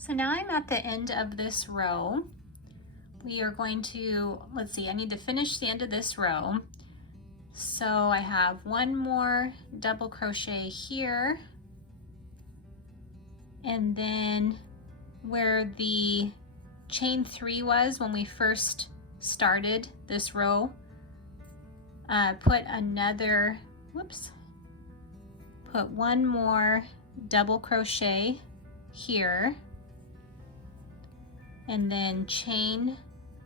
So now I'm at the end of this row. We are going to, let's see, I need to finish the end of this row. So I have one more double crochet here, and then where the chain 3 was when we first started this row, put one more double crochet here, and then chain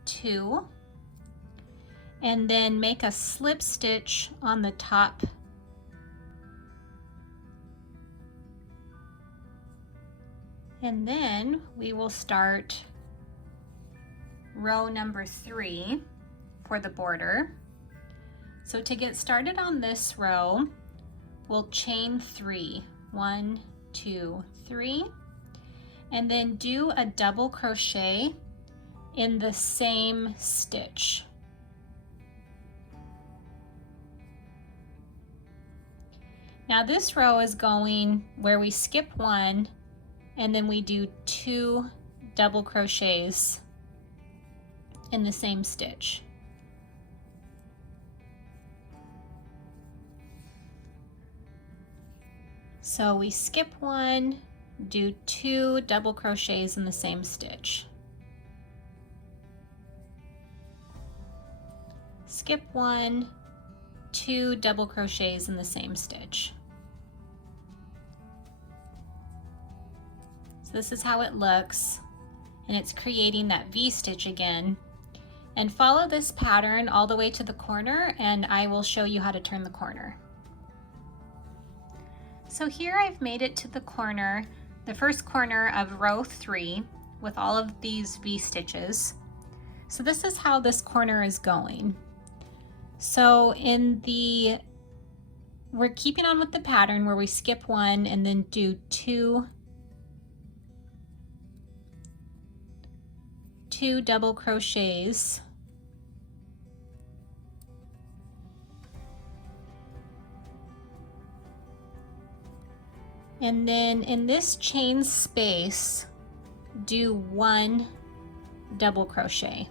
2, and then make a slip stitch on the top and then we will start row number 3 for the border. So to get started on this row, we'll chain 3, 1, 2, 3, and then do a double crochet in the same stitch. Now this row is going where we skip 1 and then we do 2 double crochets in the same stitch. So we skip 1, do 2 double crochets in the same stitch. Skip 1, 2 double crochets in the same stitch. So this is how it looks, and it's creating that V-stitch again. And follow this pattern all the way to the corner, and I will show you how to turn the corner. So here I've made it to the corner, the first corner of row 3 with all of these V-stitches. So this is how this corner is going. So we're keeping on with the pattern where we skip 1 and then do 2 double crochets. And then in this chain space, do 1 double crochet.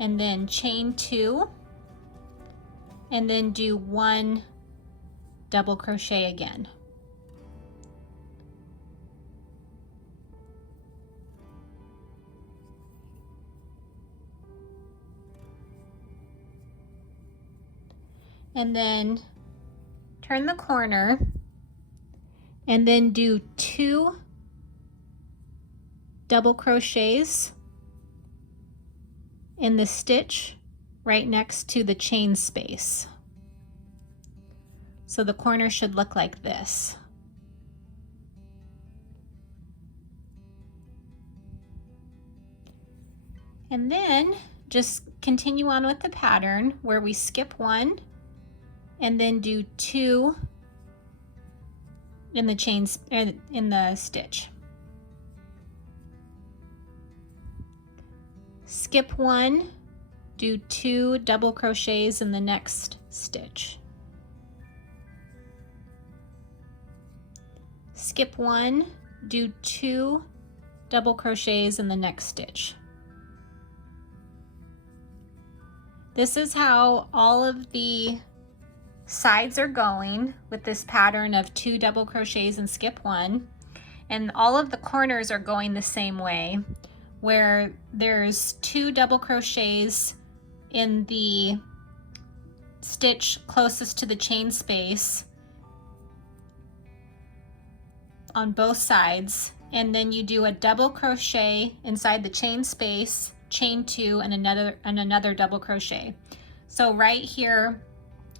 And then chain 2, and then do 1 double crochet again. And then turn the corner, and then do 2 double crochets in the stitch right next to the chain space. So the corner should look like this. And then just continue on with the pattern where we skip 1 and then do 2 in the stitch. Skip 1, do 2 double crochets in the next stitch. Skip 1, do 2 double crochets in the next stitch. This is how all of the sides are going with this pattern of 2 double crochets and skip 1, and all of the corners are going the same way, where there's 2 double crochets in the stitch closest to the chain space on both sides, and then you do a double crochet inside the chain space, chain 2, and another double crochet. So right here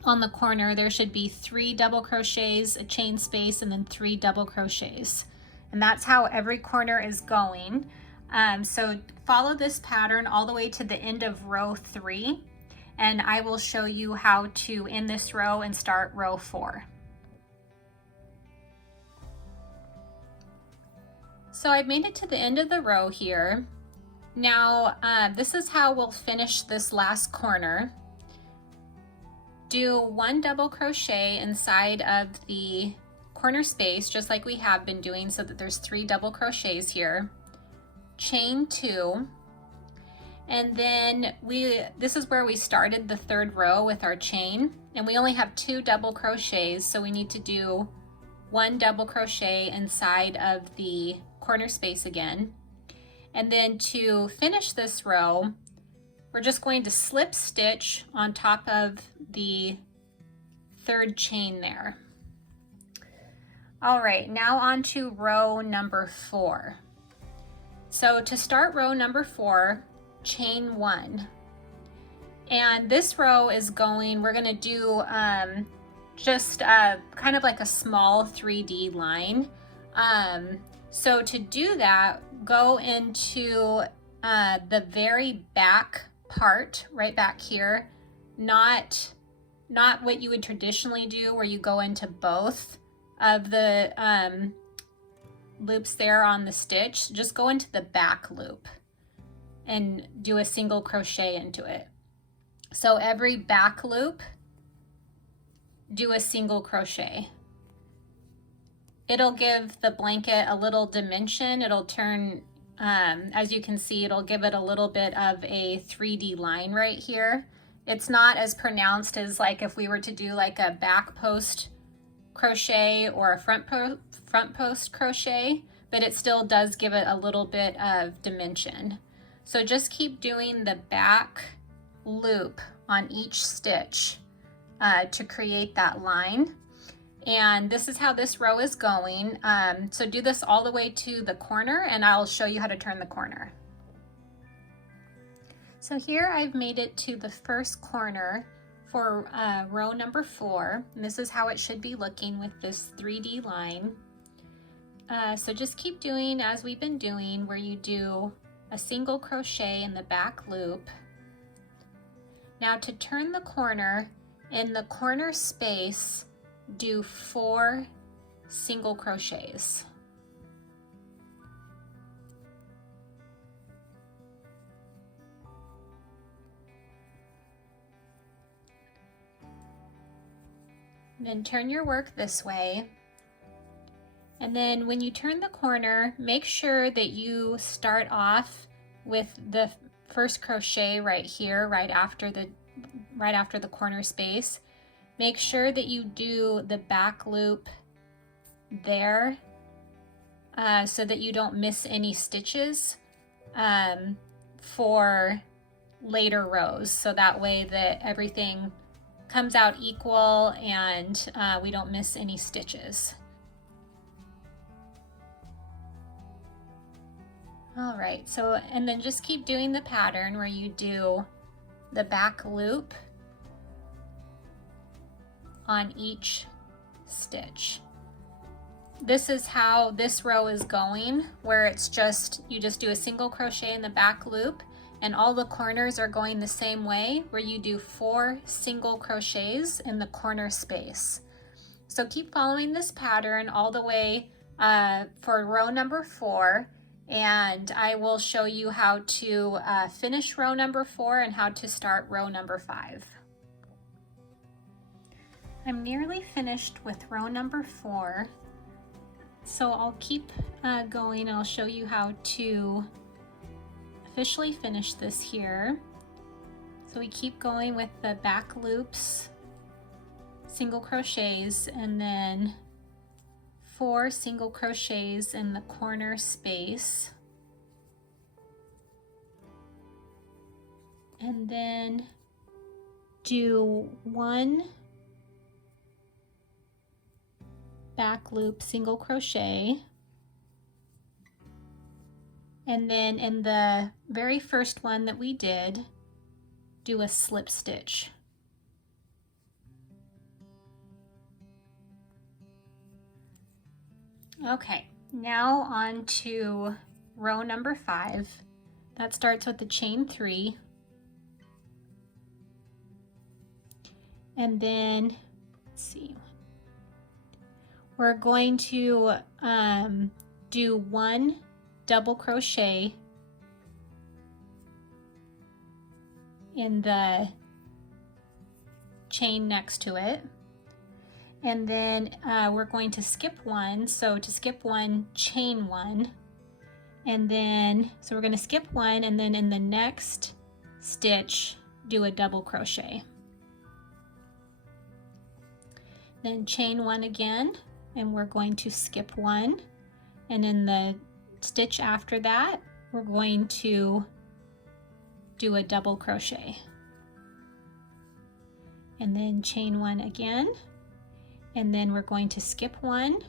on the corner there should be 3 double crochets, a chain space, and then 3 double crochets, and that's how every corner is going. So follow this pattern all the way to the end of row 3, and I will show you how to end this row and start row 4. So I've made it to the end of the row here. Now this is how we'll finish this last corner. Do 1 double crochet inside of the corner space just like we have been doing, so that there's 3 double crochets here, chain 2, and then this is where we started the 3rd row with our chain, and we only have 2 double crochets, so we need to do 1 double crochet inside of the corner space again. And then to finish this row, we're just going to slip stitch on top of the 3rd chain there. All right, now on to row number 4. So to start row number 4, chain 1. And this row is we're gonna do just kind of like a small 3D line. So to do that, go into the very back part, right back here, not what you would traditionally do where you go into both of the loops there on the stitch. Just go into the back loop and do a single crochet into it. So every back loop, do a single crochet. It'll give the blanket a little dimension. It'll turn, as you can see, it'll give it a little bit of a 3D line right here. It's not as pronounced as like if we were to do like a back post crochet or a front post crochet, but it still does give it a little bit of dimension. So just keep doing the back loop on each stitch to create that line. And this is how this row is going. So do this all the way to the corner, and I'll show you how to turn the corner. So here I've made it to the first corner for row number 4. And this is how it should be looking with this 3D line. So just keep doing as we've been doing, where you do a single crochet in the back loop. Now to turn the corner, in the corner space, do 4 single crochets. Then turn your work this way. And then when you turn the corner, make sure that you start off with the first crochet right here, right after the corner space. Make sure that you do the back loop there so that you don't miss any stitches for later rows. So that way that everything comes out equal and we don't miss any stitches. All right, so, and then just keep doing the pattern where you do the back loop on each stitch. This is how this row is going, where it's just, you just do a single crochet in the back loop, and all the corners are going the same way, where you do 4 single crochets in the corner space. So keep following this pattern all the way for row number 4, and I will show you how to finish row number 4 and how to start row number 5. I'm nearly finished with row number 4, so I'll keep going. I'll show you how to officially finish this here. So we keep going with the back loops, single crochets, and then 4 single crochets in the corner space. And then do 1 back loop single crochet, and then in the very first one that we did, do a slip stitch. Okay, now on to row number 5. That starts with the chain 3, and then let's see, we're going to do 1 double crochet in the chain next to it, and then we're going to skip one. So to skip one, chain one, and then so we're going to skip one, and then in the next stitch do a double crochet, then chain one again, and we're going to skip one, and in the stitch after that we're going to do a double crochet, and then chain one again, and then we're going to skip one,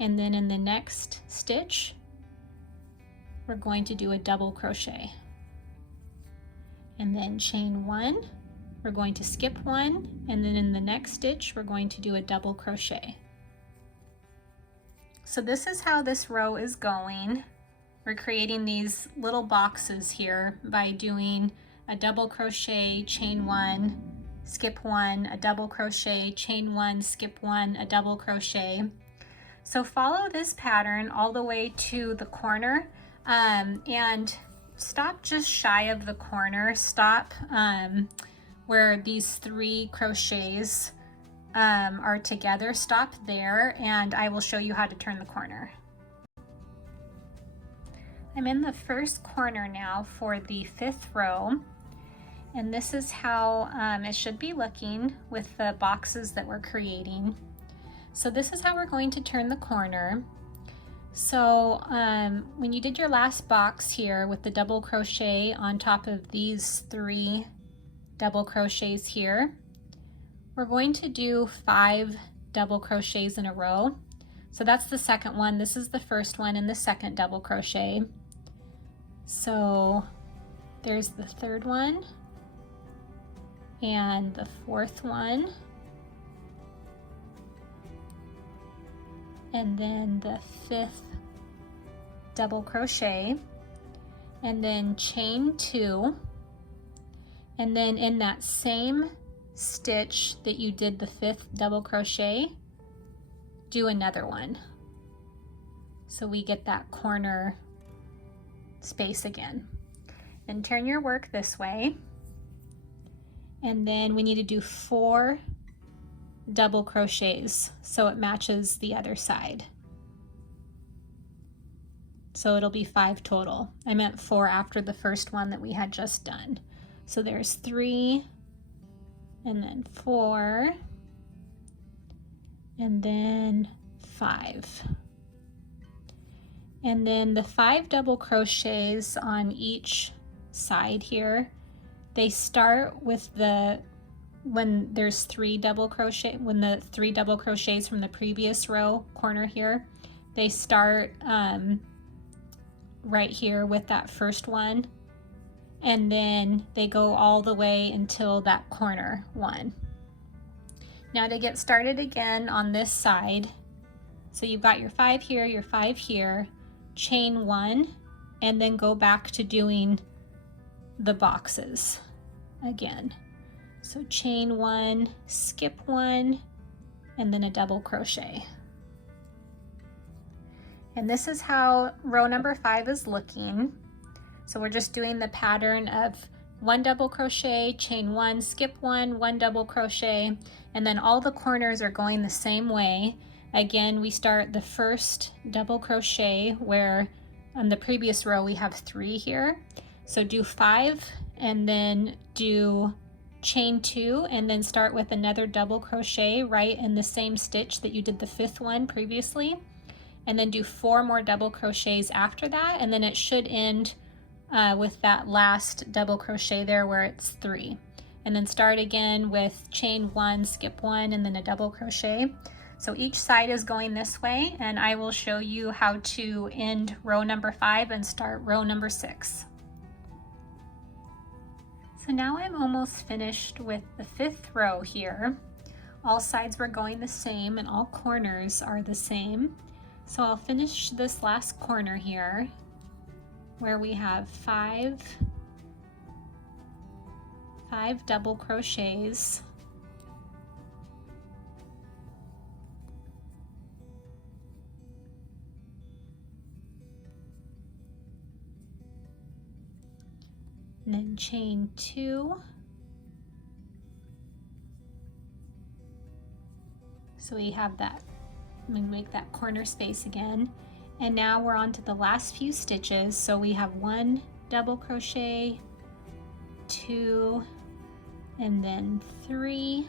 and then in the next stitch we're going to do a double crochet, and then chain one, we're going to skip one, and then in the next stitch we're going to do a double crochet. So this is how this row is going. We're creating these little boxes here by doing a double crochet, chain one, skip one, a double crochet, chain one, skip one, a double crochet. So follow this pattern all the way to the corner, and stop just shy of the corner. Stop where these 3 crochets are together. Stop there, and I will show you how to turn the corner. I'm in the first corner now for the 5th row, and this is how it should be looking with the boxes that we're creating. So this is how we're going to turn the corner. So when you did your last box here with the double crochet on top of these 3 double crochets here, we're going to do 5 double crochets in a row. So that's the second one. This is the first one and the second double crochet. So there's the 3rd one and the 4th one, and then the 5th double crochet, and then chain 2, and then in that same stitch that you did the 5th double crochet, do another one, so we get that corner space again. And turn your work this way, and then we need to do 4 double crochets so it matches the other side. So it'll be 5 total. I meant 4 after the first one that we had just done. So there's 3, and then 4, and then 5. And then the 5 double crochets on each side here, they start with when there's 3 double crochet, when the 3 double crochets from the previous row corner here, they start right here with that first one, and then they go all the way until that corner one. Now to get started again on this side, so you've got your 5 here, your 5 here, chain 1, and then go back to doing the boxes again. So chain 1, skip 1, and then a double crochet. And this is how row number 5 is looking. So we're just doing the pattern of 1 double crochet, chain 1, skip 1, 1 double crochet, and then all the corners are going the same way. Again, we start the first double crochet where on the previous row we have 3 here. So do 5 and then do chain 2, and then start with another double crochet right in the same stitch that you did the 5th one previously, and then do 4 more double crochets after that, and then it should end with that last double crochet there where it's 3, and then start again with chain 1, skip 1, and then a double crochet. So each side is going this way, and I will show you how to end row number 5 and start row number 6. So now I'm almost finished with the 5th row here. All sides were going the same and all corners are the same. So I'll finish this last corner here where we have 5 double crochets. And then chain 2, So we have that. I'm going to make that corner space again. And now we're on to the last few stitches. So we have 1 double crochet, 2, and then 3.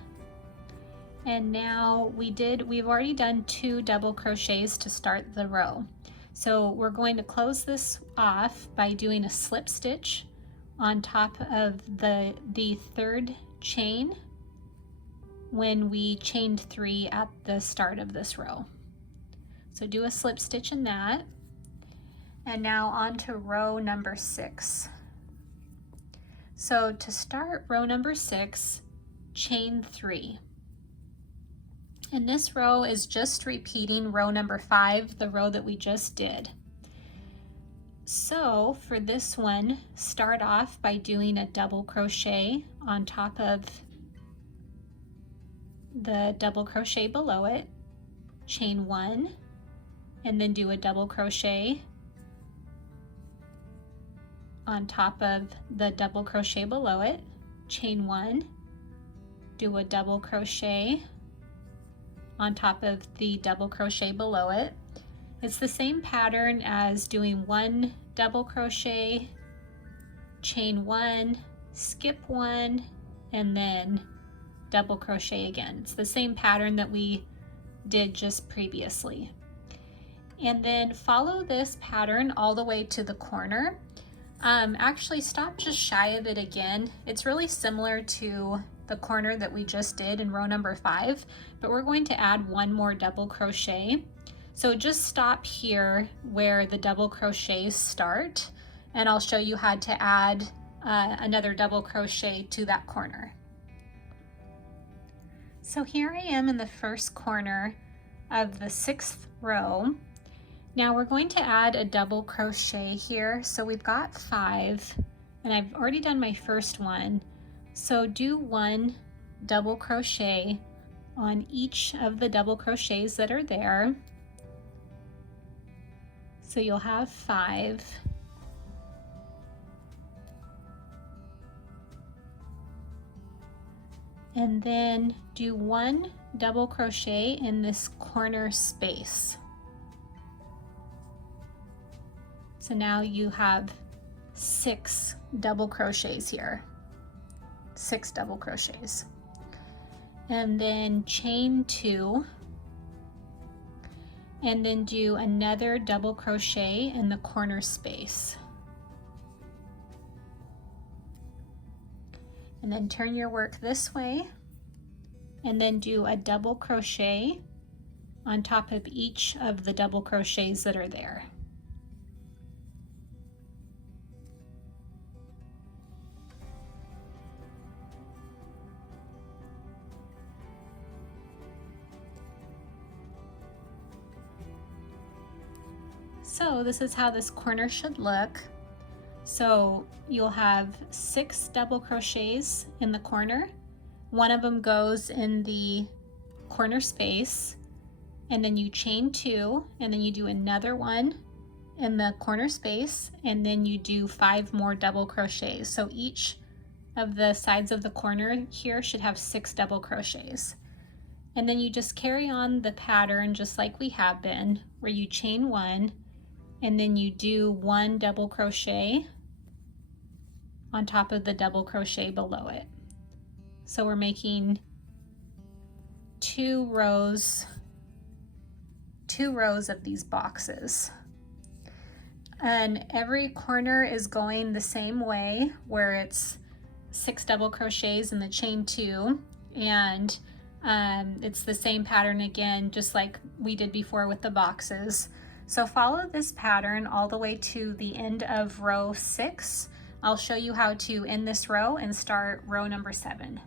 And now we've already done 2 double crochets to start the row. So we're going to close this off by doing a slip stitch on top of the 3rd chain when we chained 3 at the start of this row. So do a slip stitch in that. And now on to row number 6. So to start row number 6, chain 3. And this row is just repeating row number 5, the row that we just did. So for this one, start off by doing a double crochet on top of the double crochet below it, chain 1, and then do a double crochet on top of the double crochet below it, chain 1, do a double crochet on top of the double crochet below it. It's the same pattern as doing 1 double crochet, chain 1, skip 1, and then double crochet again. It's the same pattern that we did just previously. And then follow this pattern all the way to the corner. Actually stop just shy of it again. It's really similar to the corner that we just did in row number 5, but we're going to add 1 more double crochet. So just stop here where the double crochets start, and I'll show you how to add another double crochet to that corner. So here I am in the first corner of the 6th row. Now we're going to add a double crochet here. So we've got 5, and I've already done my first one. So do 1 double crochet on each of the double crochets that are there. So you'll have 5. And then do 1 double crochet in this corner space. So now you have 6 double crochets here. 6 double crochets. And then chain 2, and then do another double crochet in the corner space. And then turn your work this way, and then do a double crochet on top of each of the double crochets that are there. So this is how this corner should look. So you'll have 6 double crochets in the corner. 1 of them goes in the corner space, and then you chain 2, and then you do another one in the corner space, and then you do 5 more double crochets. So each of the sides of the corner here should have 6 double crochets. And then you just carry on the pattern just like we have been, where you chain 1, and then you do 1 double crochet on top of the double crochet below it. So we're making 2 rows of these boxes. And every corner is going the same way, where it's 6 double crochets in the chain 2, and it's the same pattern again, just like we did before with the boxes. So follow this pattern all the way to the end of row 6. I'll show you how to end this row and start row number 7.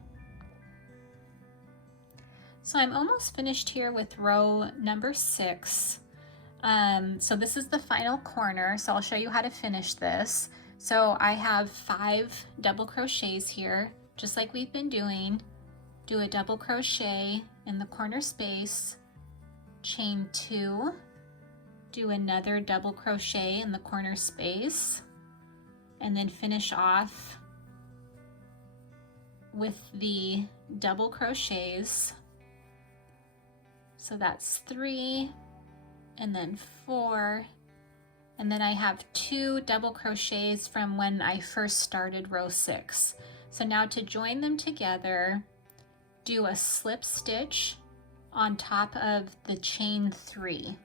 So I'm almost finished here with row number 6. So this is the final corner, so I'll show you how to finish this. So I have 5 double crochets here, just like we've been doing. Do a double crochet in the corner space, chain 2, do another double crochet in the corner space, and then finish off with the double crochets So that's 3 and then 4. And then I have 2 double crochets from when I first started row 6. So now to join them together, do a slip stitch on top of the chain 3.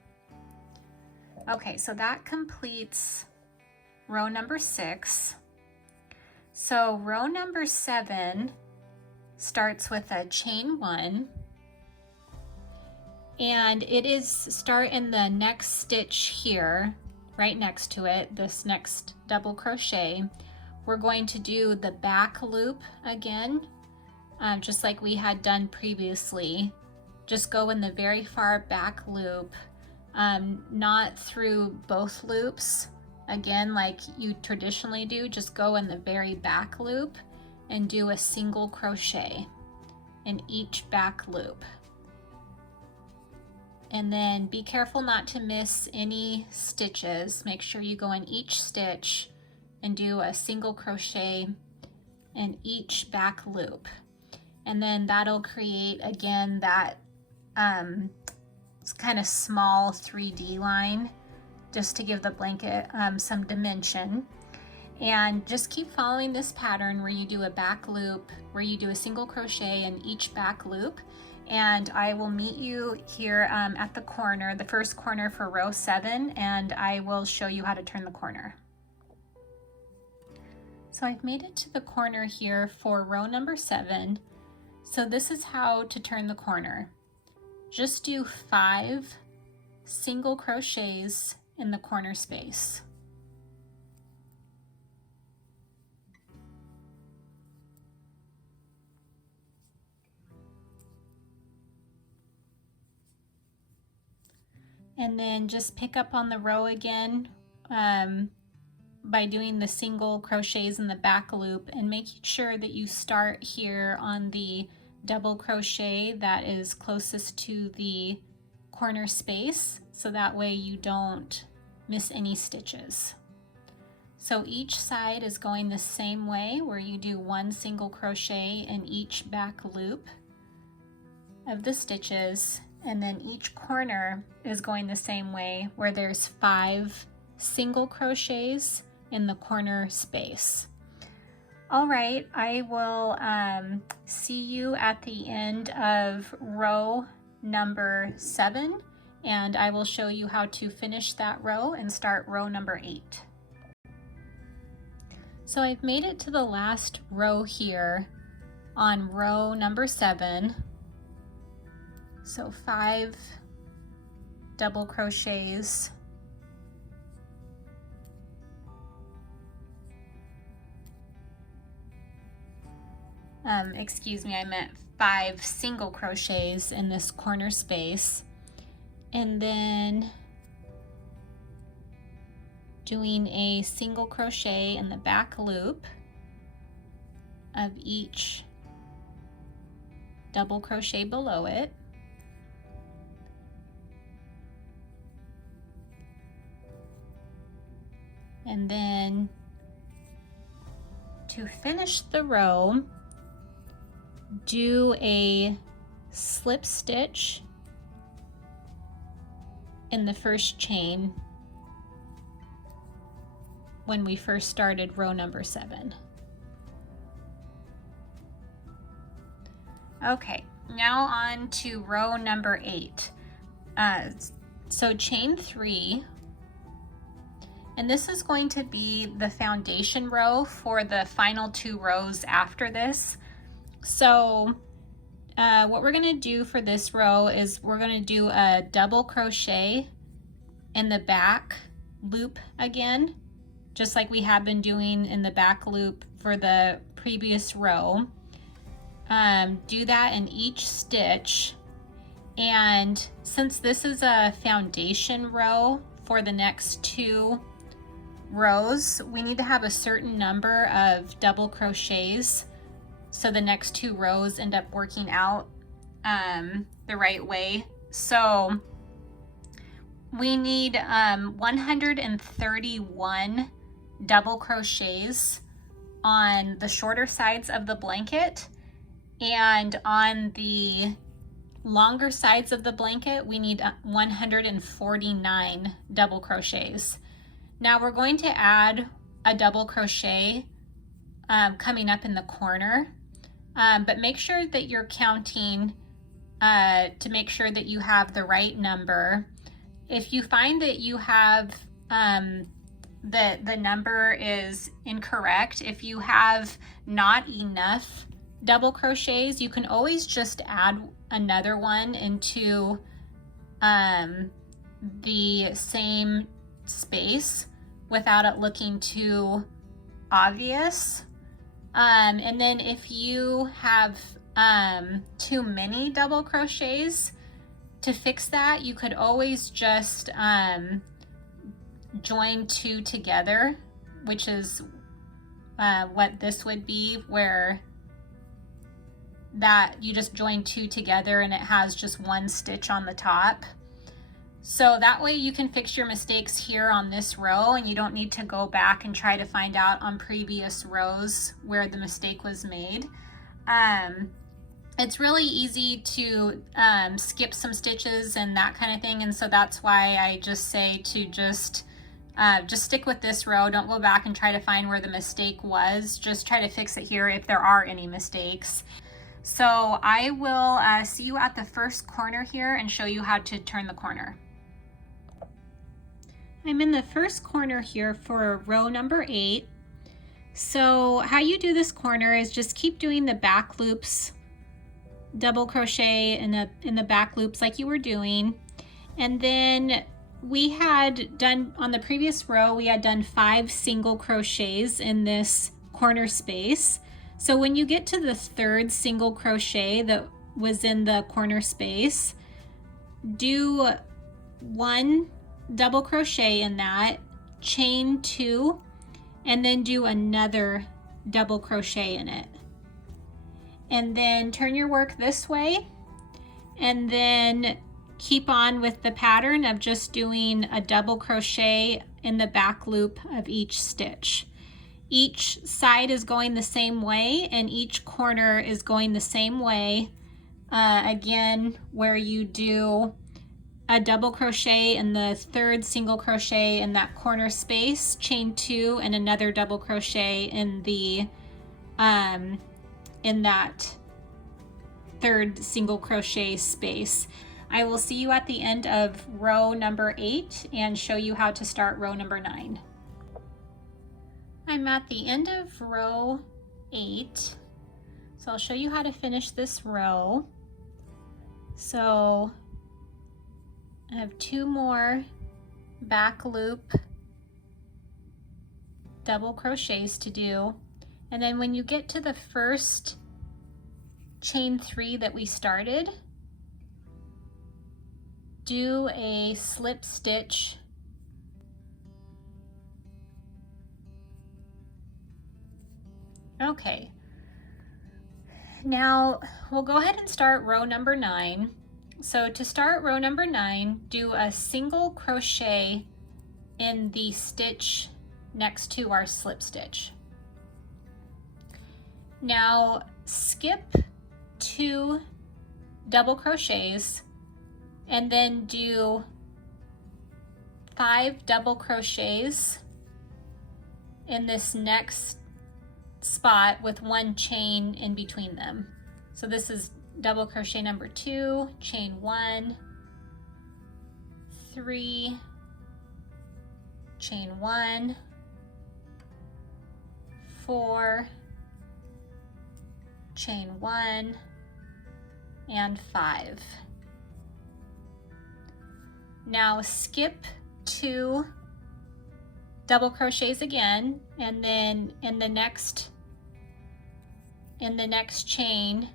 Okay, so that completes row number 6. So row number 7 starts with a chain 1, and it is start in the next stitch here, right next to it, this next double crochet. We're going to do the back loop again, just like we had done previously. Just go in the very far back loop, not through both loops, again like you traditionally do. Just go in the very back loop and do a single crochet in each back loop. And then be careful not to miss any stitches. Make sure you go in each stitch and do a single crochet in each back loop. And then that'll create again that kind of small 3D line, just to give the blanket some dimension. And just keep following this pattern where you do a back loop, where you do a single crochet in each back loop. And I will meet you here at the corner, the first corner for row 7, and I will show you how to turn the corner. So I've made it to the corner here for row number 7. So this is how to turn the corner. Just do 5 single crochets in the corner space. And then just pick up on the row again by doing the single crochets in the back loop, and making sure that you start here on the double crochet that is closest to the corner space, so that way you don't miss any stitches. So each side is going the same way, where you do 1 single crochet in each back loop of the stitches. And then each corner is going the same way, where there's 5 single crochets in the corner space. All right, I will see you at the end of row number 7, and I will show you how to finish that row and start row number 8. So I've made it to the last row here on row number 7. So 5 double crochets, excuse me, I meant 5 single crochets in this corner space, and then doing a single crochet in the back loop of each double crochet below it. And then to finish the row, do a slip stitch in the first chain when we first started row number 7. Okay, now on to row number 8. So chain 3. And this is going to be the foundation row for the final 2 rows after this. So what we're going to do for this row is we're going to do a double crochet in the back loop again, just like we have been doing in the back loop for the previous row. Do that in each stitch. And since this is a foundation row for the next 2 rows, we need to have a certain number of double crochets so the next 2 rows end up working out the right way. So we need 131 double crochets on the shorter sides of the blanket, and on the longer sides of the blanket, we need 149 double crochets. Now we're going to add a double crochet coming up in the corner, but make sure that you're counting to make sure that you have the right number. If you find that you have the number is incorrect, if you have not enough double crochets, you can always just add another one into the same space without it looking too obvious. And then if you have too many double crochets, to fix that, you could always just join two together, which is what this would be, where that you just join two together and it has just one stitch on the top. So that way you can fix your mistakes here on this row and you don't need to go back and try to find out on previous rows where the mistake was made. It's really easy to skip some stitches and that kind of thing, and so that's why I just say to just stick with this row. Don't go back and try to find where the mistake was. Just try to fix it here if there are any mistakes. So I will see you at the first corner here and show you how to turn the corner. I'm in the first corner here for row number 8. So how you do this corner is just keep doing the back loops, double crochet in the back loops like you were doing. And then we had done, on the previous row, we had done 5 single crochets in this corner space. So when you get to the 3rd single crochet that was in the corner space, do 1 double crochet in that, chain 2, and then do another double crochet in it. And then turn your work this way, and then keep on with the pattern of just doing a double crochet in the back loop of each stitch. Each side is going the same way and each corner is going the same way. Again, where you do a double crochet in the 3rd single crochet in that corner space, chain 2, and another double crochet in the in that 3rd single crochet space. I will see you at the end of row number 8 and show you how to start row number 9. I'm at the end of row 8, so I'll show you how to finish this row. So I have 2 more back loop double crochets to do, and then when you get to the first chain 3 that we started, do a slip stitch Okay, now we'll go ahead and start row number 9. So to start row number 9, do a single crochet in the stitch next to our slip stitch. Now skip 2 double crochets and then do 5 double crochets in this next spot with 1 chain in between them. So this is double crochet number 2, chain 1, 3, chain 1, 4, chain 1, and 5. Now skip 2 double crochets again, and then in the next chain,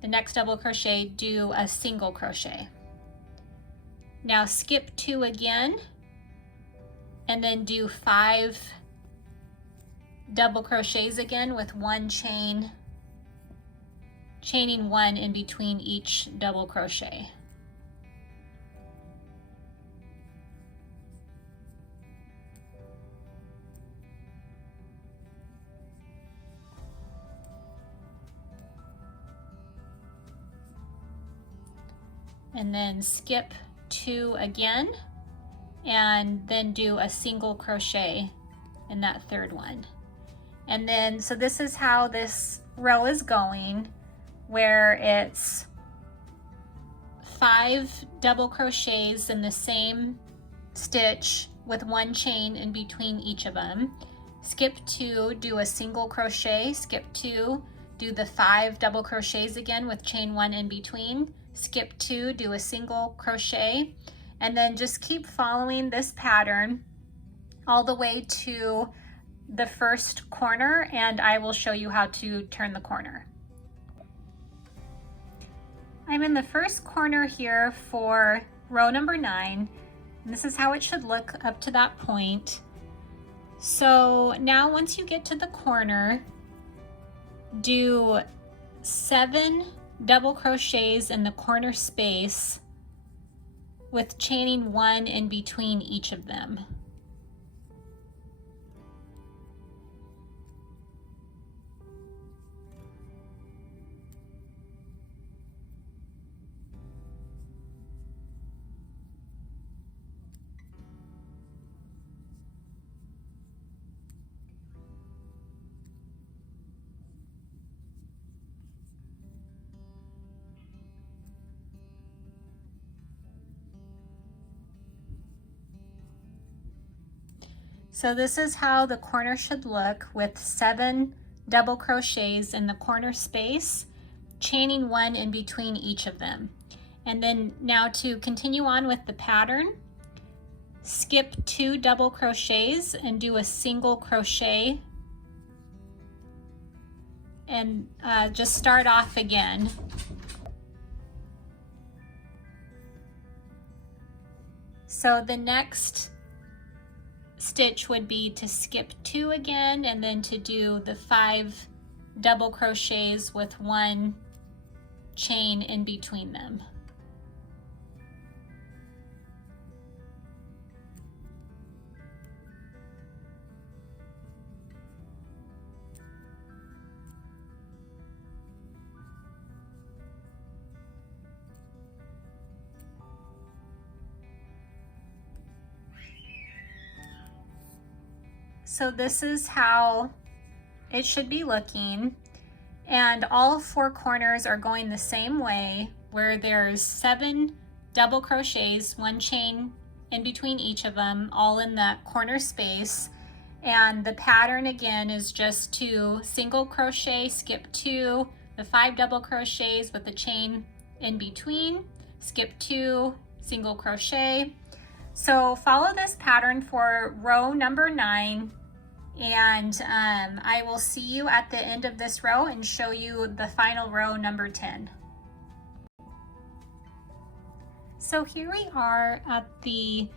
the next double crochet, do a single crochet. Now skip 2 again and then do 5 double crochets again with 1 chain, chaining 1 in between each double crochet. and then skip 2 again, and then do a single crochet in that third one. And then, so this is how this row is going, where it's 5 double crochets in the same stitch with 1 chain in between each of them. Skip 2, do a single crochet, skip 2, do the 5 double crochets again with chain 1 in between, skip 2, do a single crochet, and then just keep following this pattern all the way to the first corner, and I will show you how to turn the corner. I'm in the first corner here for row number 9, and this is how it should look up to that point. So now once you get to the corner, do 7 double crochets in the corner space with chaining 1 in between each of them. So this is how the corner should look with 7 double crochets in the corner space, chaining 1 in between each of them. And then now to continue on with the pattern, skip 2 double crochets and do a single crochet, and just start off again. So the next stitch would be to skip 2 again, and then to do the 5 double crochets with 1 chain in between them. So this is how it should be looking, and all 4 corners are going the same way, where there's 7 double crochets, 1 chain in between each of them, all in that corner space. And the pattern again is just to single crochet, skip 2, the 5 double crochets with the chain in between, skip 2, single crochet. So follow this pattern for row number 9, and I will see you at the end of this row and show you the final row, number 10. So here we are at the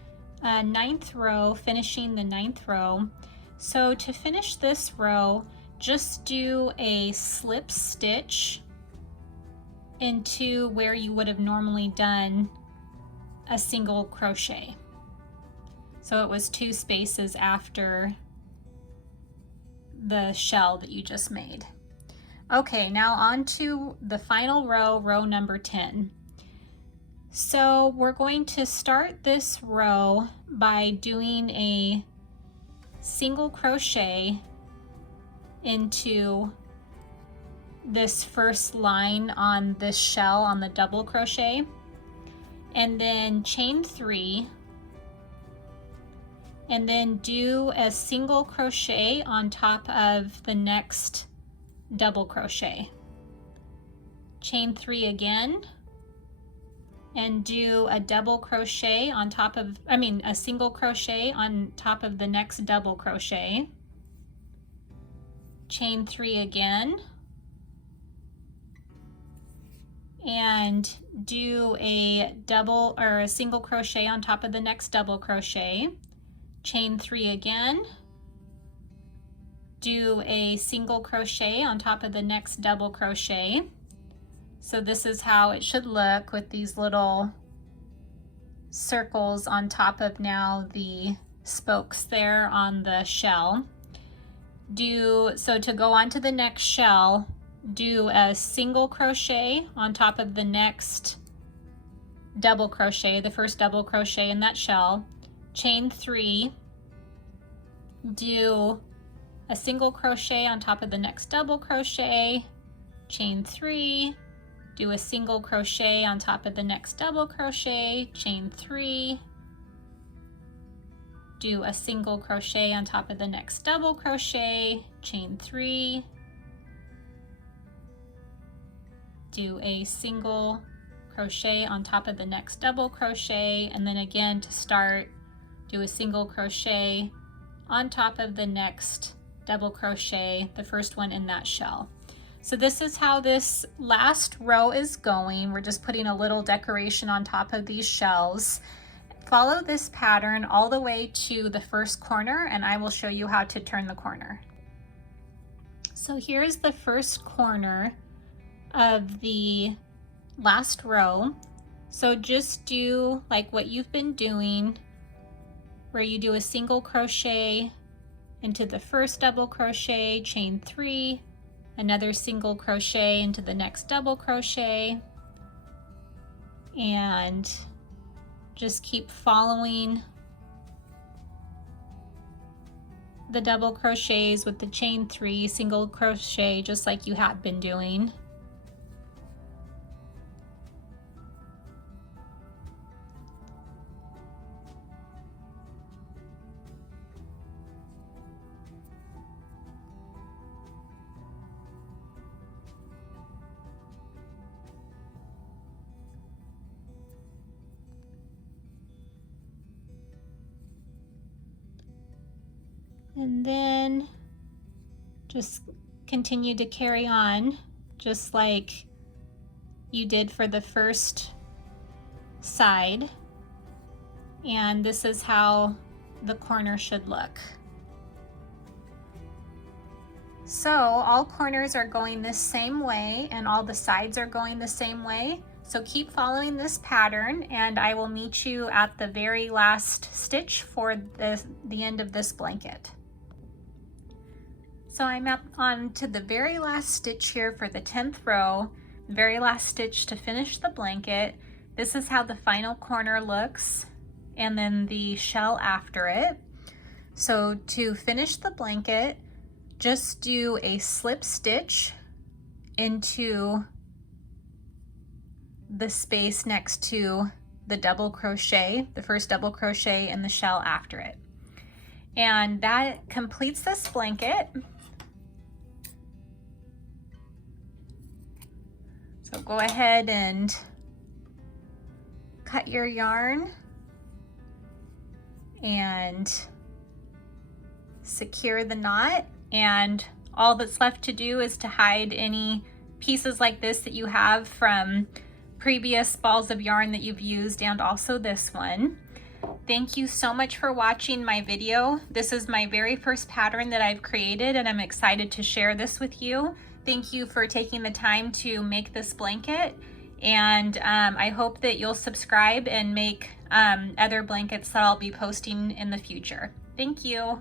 9th row, finishing the 9th row. So to finish this row, just do a slip stitch into where you would have normally done a single crochet. So it was 2 spaces after the shell that you just made. Okay, now on to the final row, row number 10. So we're going to start this row by doing a single crochet into this first line on this shell on the double crochet, and then chain 3, and then do a single crochet on top of the next double crochet. Chain 3 again, and do a double crochet on top of, a single crochet on top of the next double crochet. Chain 3 again, and do a double or a single crochet on top of the next double crochet. Chain 3 again, do a single crochet on top of the next double crochet. So this is how it should look with these little circles on top of now the spokes there on the shell. So to go on to the next shell, do a single crochet on top of the next double crochet, the first double crochet in that shell, chain 3, do a single crochet on top of the next double crochet, chain 3, do a single crochet on top of the next double crochet, chain 3, do a single crochet on top of the next double crochet, chain 3, do a single crochet on top of the next double crochet, and then again to start, do a single crochet on top of the next double crochet, the first one in that shell. So this is how this last row is going. We're just putting a little decoration on top of these shells. Follow this pattern all the way to the first corner, and I will show you how to turn the corner. So here's the first corner of the last row. So just do like what you've been doing, where you do a single crochet into the first double crochet, chain 3, another single crochet into the next double crochet, and just keep following the double crochets with the chain 3, single crochet, just like you had been doing. And then just continue to carry on just like you did for the first side. And this is how the corner should look. So all corners are going this same way and all the sides are going the same way. So keep following this pattern and I will meet you at the very last stitch for the end of this blanket. So I'm up on to the very last stitch here for the 10th row, the very last stitch to finish the blanket. This is how the final corner looks and then the shell after it. So to finish the blanket, just do a slip stitch into the space next to the double crochet, the first double crochet in the shell after it. And that completes this blanket. So go ahead and cut your yarn and secure the knot, and all that's left to do is to hide any pieces like this that you have from previous balls of yarn that you've used, and also this one. Thank you so much for watching my video. This is my very first pattern that I've created and I'm excited to share this with you. Thank you for taking the time to make this blanket, and I hope that you'll subscribe and make other blankets that I'll be posting in the future. Thank you.